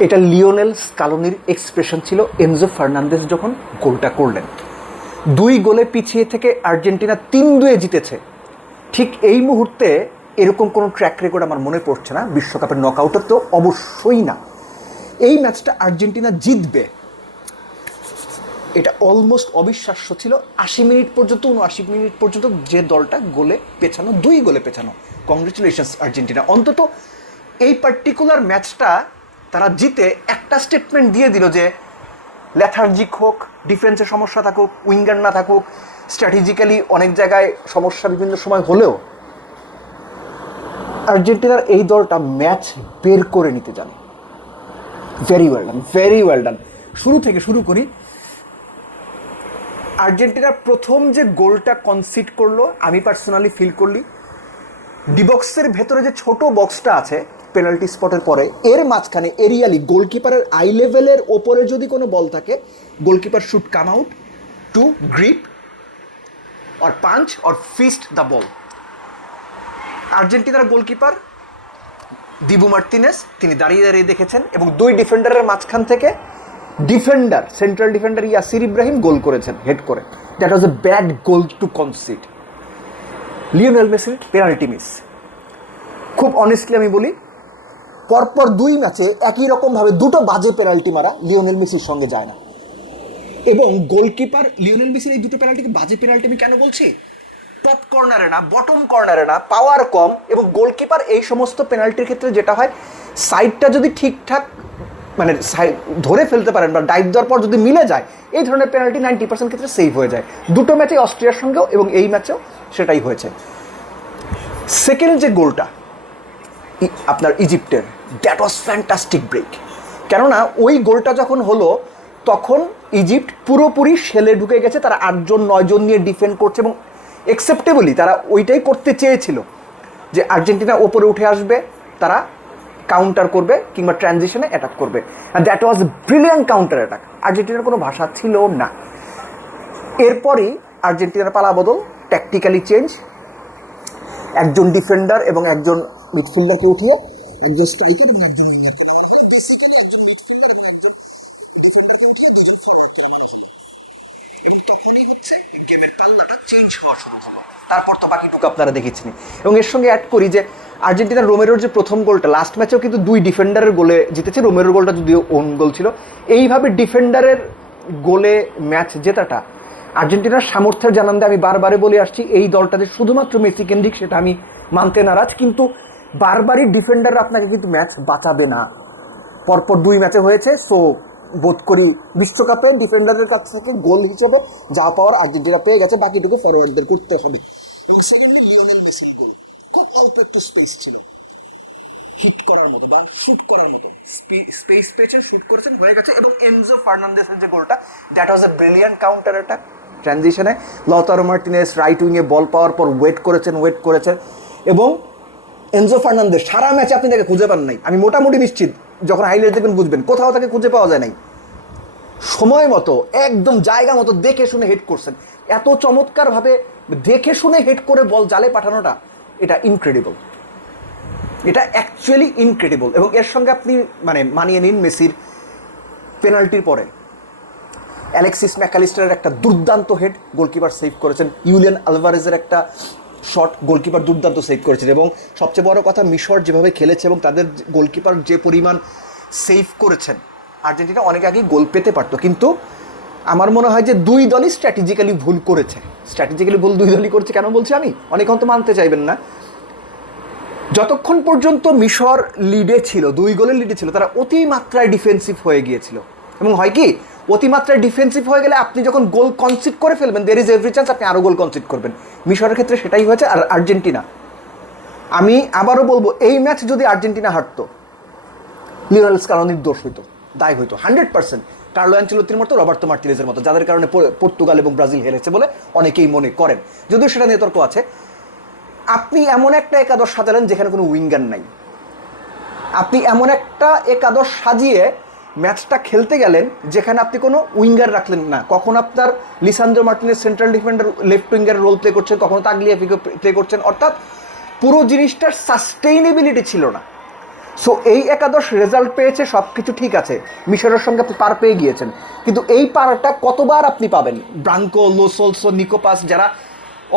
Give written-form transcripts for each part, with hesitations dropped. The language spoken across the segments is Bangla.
এটা লিওনেল স্কালোনির এক্সপ্রেশন ছিল এনজো ফার্নান্দেজ যখন গোলটা করলেন। 2 গোলে পিছিয়ে থেকে আর্জেন্টিনা 3-2 জিতেছে। ঠিক এই মুহূর্তে এরকম কোনো ট্র্যাক রেকর্ড আমার মনে পড়ছে না, বিশ্বকাপের নকআউটের তো অবশ্যই না। এই ম্যাচটা আর্জেন্টিনা জিতবে এটা অলমোস্ট অবিশ্বাস্য ছিল। 80 মিনিট পর্যন্ত 79 মিনিট পর্যন্ত যে দলটা গোলে পেছানো, 2 গোলে পেছানো, কংগ্রেচুলেশনস আর্জেন্টিনা। অন্তত এই পার্টিকুলার ম্যাচটা তারা জিতে একটা স্টেটমেন্ট দিয়ে দিল যে লেথার্জিক হোক, ডিফেন্সে সমস্যা থাকুক, উইঙ্গার না থাকুক, স্ট্র্যাটেজিক্যালি অনেক জায়গায় সমস্যা বিভিন্ন সময় হলেও আর্জেন্টিনার এই দলটা ম্যাচ বের করে নিতে জানে। Very well done, very well done. শুরু থেকে শুরু করি। আর্জেন্টিনার প্রথম যে গোলটা কনসিড করলো, আমি পার্সোনালি ফিল করলি ডিবক্সের ভেতরে যে ছোট বক্সটা আছে পেনাল্টি স্পটের পরে, এর মাঝখানে এরিয়ালি গোলকিপারের আই লেভেলের ওপরে যদি কোনো বল থাকে, goalkeeper should come out to grip or punch or fist the ball. আর্জেন্টিনার গোলকিপার দিবু মার্তিনেস তিনি দাঁড়িয়ে দাঁড়িয়ে দেখেছেন এবং 2 ডিফেন্ডারের মাঝখান থেকে defender, central defender Yasser Ibrahim goal করেছেন হেড করে। That was a bad goal to concede. Lionel মেসির পেনাল্টি মিস। খুব অনেস্টলি আমি বলি, পরপর 2 ম্যাচে একই রকমভাবে 2টো বাজে পেনাল্টি মারা লিওনেল মেসির সঙ্গে যায় না। এবং গোলকিপার লিওনেল মেসির এই 2টো পেনাল্টিকে বাজে পেনাল্টি আমি কেন বলছি? টপ কর্নারে না, বটম কর্নারে না, পাওয়ার কম, এবং গোলকিপার এই সমস্ত পেনাল্টির ক্ষেত্রে যেটা হয়, সাইডটা যদি ঠিকঠাক মানে ধরে ফেলতে পারেন বা ডাইভ দেওয়ার পর যদি মিলে যায়, এই ধরনের পেনাল্টি 90% ক্ষেত্রে সেভ হয়ে যায়। 2টো ম্যাচে অস্ট্রিয়ার সঙ্গেও এবং এই ম্যাচেও সেটাই হয়েছে। সেকেন্ড যে গোলটা আপনার ইজিপ্টের, দ্যাট ওয়াজ ফ্যান্টাস্টিক ব্রেক। কেননা ওই গোলটা যখন হলো তখন ইজিপ্ট পুরোপুরি শেলে ঢুকে গেছে। তারা 8 জন 9 জন নিয়ে ডিফেন্ড করছে এবং অ্যাকসেপ্টেবলি তারা ওইটাই করতে চেয়েছিল যে আর্জেন্টিনা ওপরে উঠে আসবে, তারা কাউন্টার করবে কিংবা ট্রানজিশনে অ্যাটাক করবে। আর that was brilliant counter attack. আর্জেন্টিনার কোনো ভাষা ছিল না। এরপরই আর্জেন্টিনার পালা বদল, ট্যাকটিক্যালি চেঞ্জ, একজন ডিফেন্ডার এবং একজন মিডফিল্ডারকে উঠিয়ে একজন স্ট্রাইকার এবং একজন উইঙ্গারকে, বেসিক্যালি একজন মিডফিল্ডার এবং একজন ডিফেন্ডারকে উঠিয়ে 2 জন ফরওয়ার্ডকে আনা হলো। এবং তখনই হচ্ছে গেমের পাল্লাটা চেঞ্জ হওয়া শুরু হলো। তারপর তো বাকিটুকু আপনারা দেখেছেন। এবং এর সঙ্গে অ্যাড করি যে আর্জেন্টিনার রোমেরোর যে প্রথম গোলটা, লাস্ট ম্যাচেও কিন্তু 2 ডিফেন্ডারের গোলে জিতেছে। রোমেরোর গোলটা যদিও ওন গোল ছিল। এইভাবে ডিফেন্ডারের গোলে ম্যাচ জেতাটা আর্জেন্টিনার সামর্থ্যের জানান দেয়। আমি বারবারে বলে আসছি, এই দলটা যে শুধুমাত্র মেসি কেন্দ্রিক সেটা আমি মানতে নারাজ, কিন্তু বারবারই ডিফেন্ডাররা আপনাকে কিন্তু ম্যাচ বাঁচাবে না। পরপর 2 ম্যাচে হয়েছে। সো বোধ করি বিশ্বকাপে ডিফেন্ডারের কাছ থেকে গোল হিসেবে যা পাওয়ার আর্জেন্টিনা পেয়ে গেছে, বাকিটুকু ফরওয়ার্ডদের করতে হবে। এবং সেকেন্ডলি লিওনেল মেসির গোল, খুব অল্প একটু স্পেস ছিল হিট করার মতো বা শুট করার মতো, স্পেস পেয়েছেন, শুট করেছেন, হয়ে গেছে। এবং এনজো ফার্নান্দেসের যে গোলটা, that was a brilliant counter attack. ট্রানজিশনে লাউতারো মার্টিনেজ রাইট উইংয়ে বল পাওয়ার পর ওয়েট করেছেন এবং এনজো ফার্নান্দেস সারা ম্যাচে আপনি তাকে খুঁজে পান নাই। আমি মোটামুটি নিশ্চিত, যখন হাইলাইট দেখবেন বুঝবেন, কোথাও তাকে খুঁজে পাওয়া যায় নাই। সময় মতো একদম জায়গা মতো দেখে শুনে হেড করছেন। এত চমৎকারভাবে দেখে শুনে হেড করে বল জালে পাঠানোটা, এটা ইনক্রেডিবল, এটা অ্যাকচুয়ালি ইনক্রেডিবল। এবং এর সঙ্গে আপনি মানে মানিয়ে নিন মেসির পেনাল্টির পরে অ্যালেক্সিস ম্যাকালিস্টারের একটা দুর্দান্ত হেড গোলকিপার সেভ করেছেন, ইউলিয়ান আলভারেজের একটা শট গোলকিপার দুর্দান্ত সেভ করেছেন। এবং সবচেয়ে বড় কথা, মিশর যেভাবে খেলেছে এবং তাদের গোলকিপার যে পরিমাণ সেভ করেছেন, আর্জেন্টিনা অনেক আগেই গোল পেতে পারতো। কিন্তু আমার মনে হয় যে 2 দলই স্ট্র্যাটেজিক্যালি ভুল করেছে। স্ট্র্যাটেজিক্যালি ভুল 2 দলই করেছে। কেন বলছি আমি? অনেকে হয়তো মানতে চাইবেন না। যতক্ষণ পর্যন্ত মিশর লিডে ছিল, 2 গোলের লিডে ছিল, তারা অতিমাত্রায় ডিফেন্সিভ হয়ে গিয়েছিল। এবং হয় কি, অতিমাত্রায় ডিফেন্সিভ হয়ে গেলে আপনি যখন গোল কনসিড করে ফেলবেন, দের ইজ এভরি চান্স আপনি আরও গোল কনসিড করবেন। মিশরের ক্ষেত্রে সেটাই হয়েছে। আর আর্জেন্টিনা, আমি আবারও বলবো, এই ম্যাচ যদি আর্জেন্টিনা হারতো, লিওনেল স্কালোনির দোষ হইতো, দায় হইতো 100%। কার্লো অ্যানচেলোত্তির মতো, রবার্তো মার্টিনেজের মতো, যাদের কারণে পর্তুগাল এবং ব্রাজিল হেরেছে বলে অনেকেই মনে করেন, যদিও সেটা নিয়ে তর্ক আছে। আপনি এমন একটা একাদশ সাজালেন যেখানে কোনো উইঙ্গার নাই। আপনি এমন একটা একাদশ সাজিয়ে ম্যাচটা খেলতে গেলেন যেখানে আপনি কোনো উইঙ্গার রাখলেন না। কখন আপনার Lisandro Martinez central defender left উইঙ্গারের রোল প্লে করছেন, কখনো তাগলিয়াফিকে প্লে করছেন। অর্থাৎ পুরো জিনিসটার সাস্টেইনেবিলিটি ছিল না। সো এই একাদশ রেজাল্ট পেয়েছে, সব কিছু ঠিক আছে, মিশরের সঙ্গে আপনি পার পেয়ে গিয়েছেন, কিন্তু এই পারটা কতবার আপনি পাবেন? ব্রাঙ্কো, লোসোলসো, নিকোপাস, যারা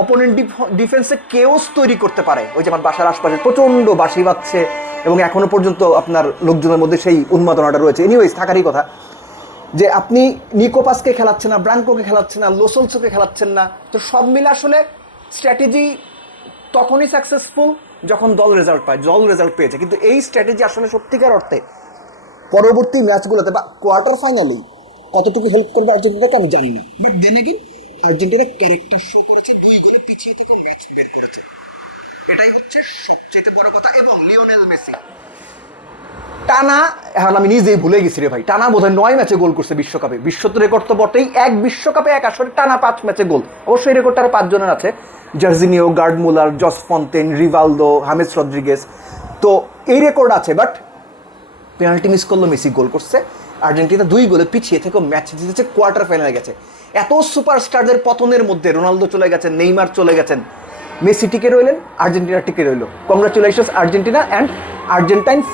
অপোনেন্ট ডিফেন্সে কেওস তৈরি করতে পারে, ওই যে আমার বাসার আশপাশে প্রচণ্ড বাঁশি বাজছে এবং এখনো পর্যন্ত আপনার লোকজনের মধ্যে সেই উন্মাদনাটা রয়েছে। এনিওয়েজ, থাকারই কথা যে আপনি নিকোপাসকে খেলাচ্ছেন না, ব্রাঙ্কোকে খেলাচ্ছেন না, লোসোলসোকে খেলাচ্ছেন না, তো সব মিলে আসলে স্ট্র্যাটেজি তখনই সাকসেসফুল যখন দল রেজাল্ট পায়, দল রেজাল্ট পেয়েছে। কিন্তু এই স্ট্র্যাটেজি আসলে সত্যিকার অর্থে পরবর্তী ম্যাচগুলোতে বা কোয়ার্টার ফাইনালেই কতটুকু হেল্প করবে আর্জেন্টিনাকে আমি জানি না, but then again Argentina character show করেছে, 2 গোলে পিছিয়ে থেকে ম্যাচ বের করেছে, এটাই হচ্ছে সবচেয়ে বড় কথা। এবং লিওনেল মেসি টানা, এখন আমি নিজেই ভুলে গেছি রে ভাই, টানা বোধহয় 9 ম্যাচে গোল করছে বিশ্বকাপে। বিশ্ব তো রেকর্ড তো বটেই, এক বিশ্বকাপে এক আসরে টানা 5 ম্যাচে গোল। অবশ্যই রেকর্ডটা আরো 5 জনের আছে, জার্জিনিও, গার্ড মুলার, জস ফন্তেন, রিভালদো, হামেস রদ্রিগেজ, তো এই রেকর্ড আছে। বাট পেনাল্টি মিস করলো, মেসি গোল করছে, আর্জেন্টিনা 2 গোলে পিছিয়ে থেকে ম্যাচ জিতেছে, কোয়ার্টার ফাইনালে গেছে। এত সুপারস্টারদের পতনের মধ্যে রোনালদো চলে গেছেন, নেইমার চলে গেছেন, মেসি টিকে রইলেন, আর্জেন্টিনা টিকে রইল। Congratulations Argentina and Argentine fan.